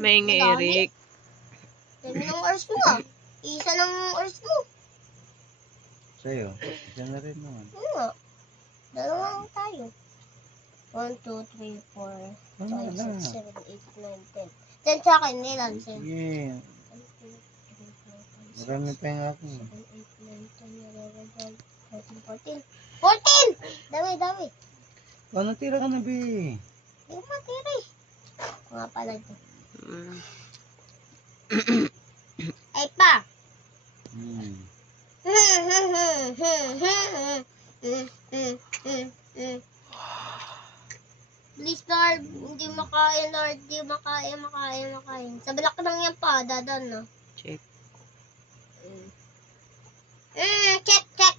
Maingi, Eric. Dami ng oras mo ah. Isa ng oras mo. Sa'yo, isa na rin naman. Ano nga? Dalawa lang tayo. 1, 2, 3, 4, 5, 6, 7, 8, 9, 10. 10 sa akin, nilan sa'yo. Sige. Marami pa yung ako. 7, 8, 9, 10, 11, 12, 13, 14! Dami. Ano tira ka na, Bi? Hindi ko matira eh. Mga pala ito. Ay pa! Please Lord, hindi makain Lord, hindi makain. Sa balak lang yan pa, dadan na. Check. Check ka.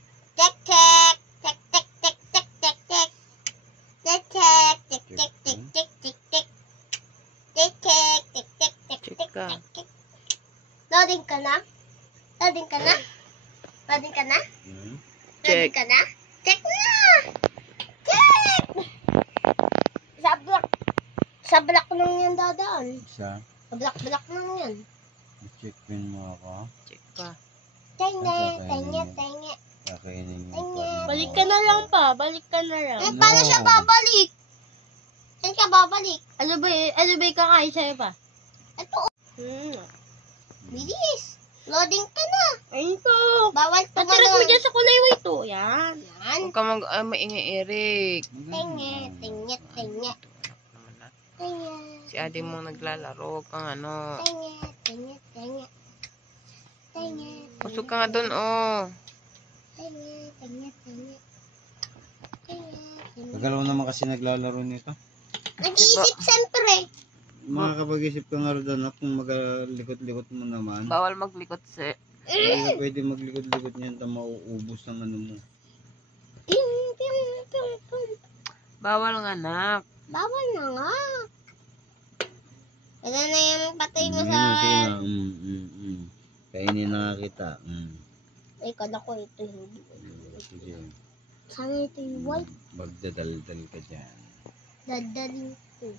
Loading ka na? Check. Check na! Check! Sa block lang yan dadaan. Isa. Sa block lang yan. Check pin mo ako. Check ka. Tenga. Kakainin mo pa. Balik ka na lang pa. Balik ka na lang. Eh, paano siya babalik? Saan ka babalik? Ano ba kakain sa'yo pa? Ito. Bilis. Loading ka na. Ayun po. Bawal Patiras mo tumalon. dyan sa kulay white to. Yan. Yan. Huwag ka maingay, Eric. Tenga. Si ate mo naglalaro. Huwag kang ano. Tenga. Pusog ka nga doon, oh. Tenga. Pagalaw naman kasi naglalaro nito. Nag-iisip siyempre. Makakapag-isip ka nga doon kung magalikot-likot mo naman. Bawal maglikot si. Pwede maglikot-likot niyan na mauubos ang ano mo. Bawal nga, anak. Bawal na nga. Ano na yung patay mo sa... Sige na. Kainin na nga kita. Ay, kala ko ito hindi. Sige. Sana ito yung white. Magdadaldal ka dyan. Dadalhin ko.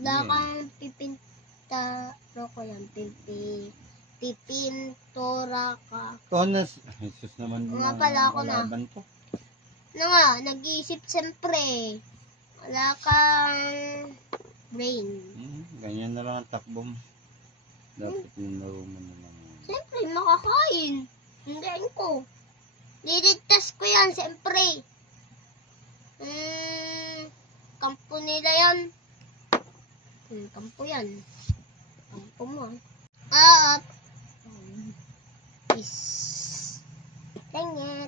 Wala kang pipinta. Ko yan. Pipintora ka. Tonas. Jesus naman. Nga pala ako na. Kalaban ko. Ano nga, nag-iisip siyempre. Wala kang brain. Ganyan na lang ang takbo mo. Dapat nilaro mo na lang. Siyempre, makakain. Hindihan ko. Liligtas ko yan, siyempre. Kampo nila yan. Kampo yan. Kampo mo. Up. Is. Tenga.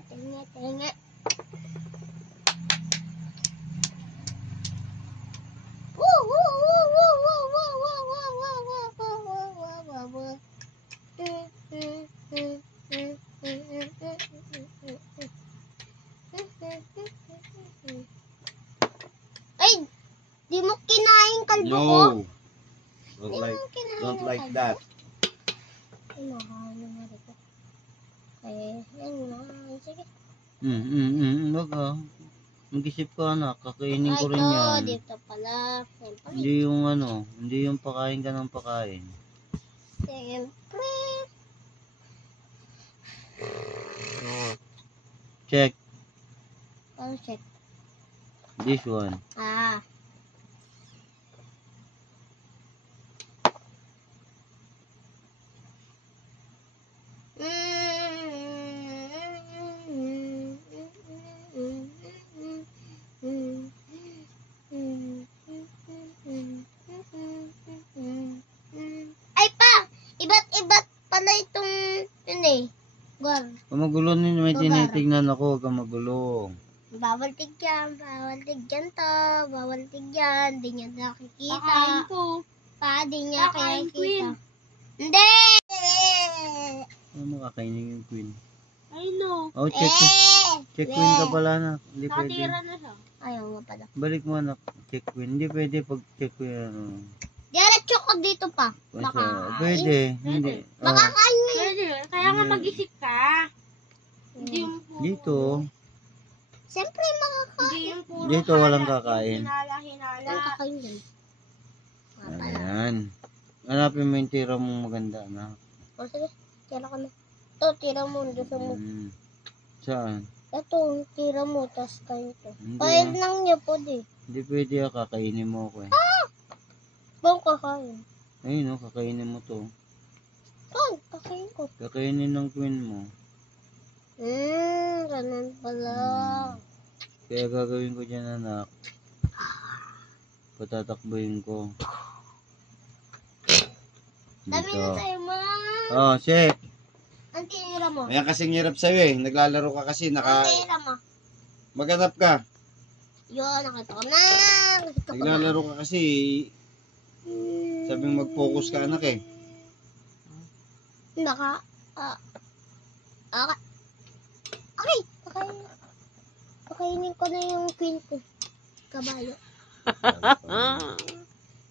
Ay, di mo kinain kalbo ko. Don't like that. Ay, mahalo na rito. Ay, yan na. Sige. Wag ka. Mag-isip ka anak, kakainin ko rin yan. Dito pala. Siyempre. Hindi yung pakain ka ng pakain. Siyempre. Check. Ano check? This one. Ay pa! Iba't pala itong yun eh. Gar. Kamagulo ninyo, may tinitignan ako, kamagulo. Bawal tigyan to. Bawal tigyan. Di niya nakikita. Pakain ko. Di niya Pakain, nakikita. Queen. Hindi! Ano makakainin yung queen? I know. Oh, check queen ka pala anak. Hindi pwede. Nakatira na siya. Ayaw nga pala. Balik mo anak, check queen. Hindi pwede pag check queen. Diretso ko dito pa. Pwede, hindi. Makakain mo yun. Pwede. Kaya nga mag-isip ka. Hindi yung puro. Dito. Siyempre makakain. Hindi yung puro. Dito walang kakain. Hinala. Ang kakain yan. Ayan. Hanapin mo yung tira mong maganda, anak. O sige, tira ko na. Ito, tira mo. Gusto mo. Saan? Ito, tira mo. Tapos kayo ito. Hindi, Kain lang niya po di. Hindi pwede, kakainin mo ako eh. Bang kakain. Ayun, kakainin mo to. Saan? Kakain ko. Kakainin ng queen mo. Ganun pala. Kaya gagawin ko dyan, anak. Patatakbuhin ko. Dami na sa'yo, ma. Oh, shit. Ang tinira mo. Ayan kasing hirap sa'yo eh. Naglalaro ka kasi. Ang tinira mo. Maghanap ka. Yun, nakita ko na. Nakita ko na. Naglalaro ka kasi. Sabing mag-focus ka anak eh. Baka, okay. Pakainin ko na yung queen ko. Kabayo.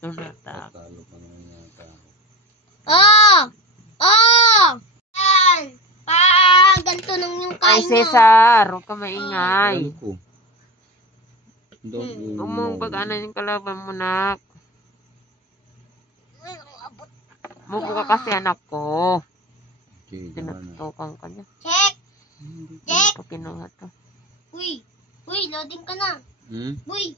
Natak. Talo pa naman yata. Yan. Ganito nang yung Ay, kain niya. Cesar, huwag ka maingay. Alam ko. Umong pag-ano yung kalaban mo, nak. Mubo ka kasi, anak ko. Okay, naman. Tinatutukan ka niya. Check. Hindi pa kinuha to. Uy, loading ka na. Hmm? Uy.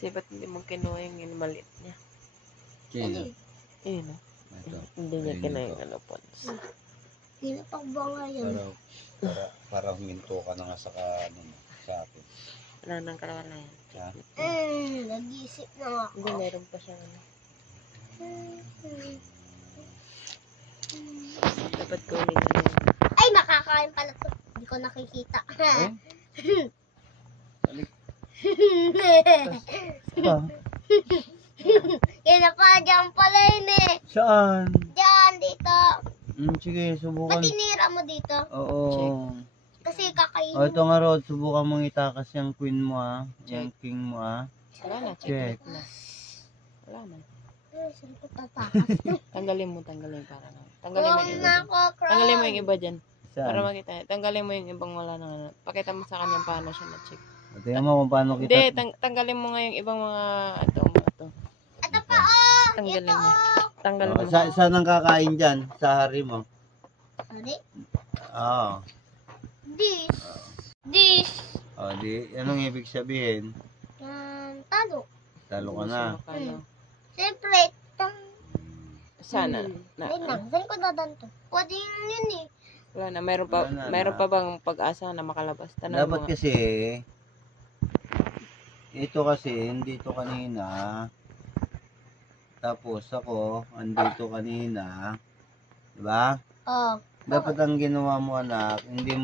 Kasi ba't hindi mo kinuha yung maliit niya? Sino? Ayun o. Ito. Hindi niya Ayun kinuha ito. yung ano po. Pinapakba nga yan. Para huminto ka na nga sa sa akin. Wala nang kalawala yan. Ha? Nag-iisip na nga ako. Hindi, meron pa siya. Ano. Dapat kunin na rin. Ay, makakain pala to. Hindi ko nakikita. Kaya pa, dyan pala yun eh. Saan? Dyan, dito. Sige, subukan. Ba't tinira mo dito? Oo. Kasi kakainin. O, ito nga, Rod. Subukan mong itakas yung queen mo, ha? Yung king mo, ha? Wala na, Check. check na. Wala na. Ay, saan ko tatakas? Tanggalin mo para na. Tanggalin mo yung iba na dyan. ako, Crown. Tanggalin mo yung iba dyan. Para Saan? makita niya. Tanggalin mo yung ibang wala na. Pakita mo sa kanya paano siya na-check. Tingnan mo kung paano Hindi, kita. tanggalin mo nga yung ibang mga ito. Ito pa, oh. Tanggalin Ito, mo. oh. Tanggalin mo. Saan ang kakain dyan? Sa hari mo? Sorry. Oo. This. O, anong ibig sabihin? Talo. Talo ka na. Siyempre, Sana. wait lang. Saan ko dadan to? Pwede yun eh. Wala na. Wala na. Meron pa bang pag-asa na makalabas? Tanong Dapat mo nga. kasi, ito kasi, hindi to kanina. Tapos ako, andito kanina. Diba? Oh. Dapat ang ginawa mo, anak, hindi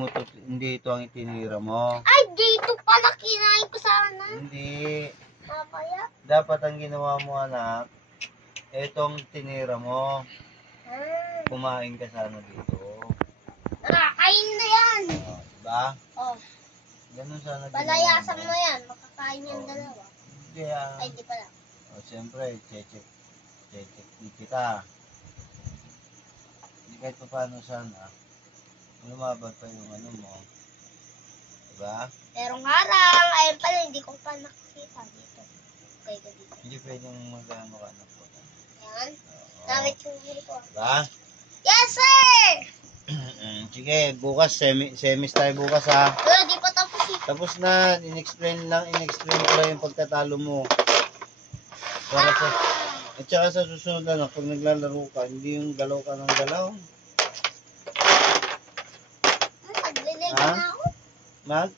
ito ang itinira mo. Ay, dito pala kinain ko sana. Hindi. Kaya? Dapat ang ginawa mo, anak, itong tinira mo. Kumain ka sana dito. Kain na yan. O, diba? Oh. Ganun sana Palayasan mo yan. Makakain yung dalawa. Hindi Ay, di pala. O, siyempre, check kita. Hindi kahit pa paano sana, lumabag pa yung ano mo. Diba? Merong harang. Ayun pala, hindi ko pa nakikita dito. Okay ka dito. Hindi pwedeng mag-ano ka na po. Yan. Oo. Gamit yung huli ko. Diba? Yes, sir! Sige, bukas, semis tayo bukas ha. Wala, di pa tapos eh. Tapos na, in-explain ko lang yung pagtatalo mo. Para sa, at saka sa susunod na, pag naglalaro ka, hindi yung galaw ka ng galaw. Naglilig Ha? na ako. Mag?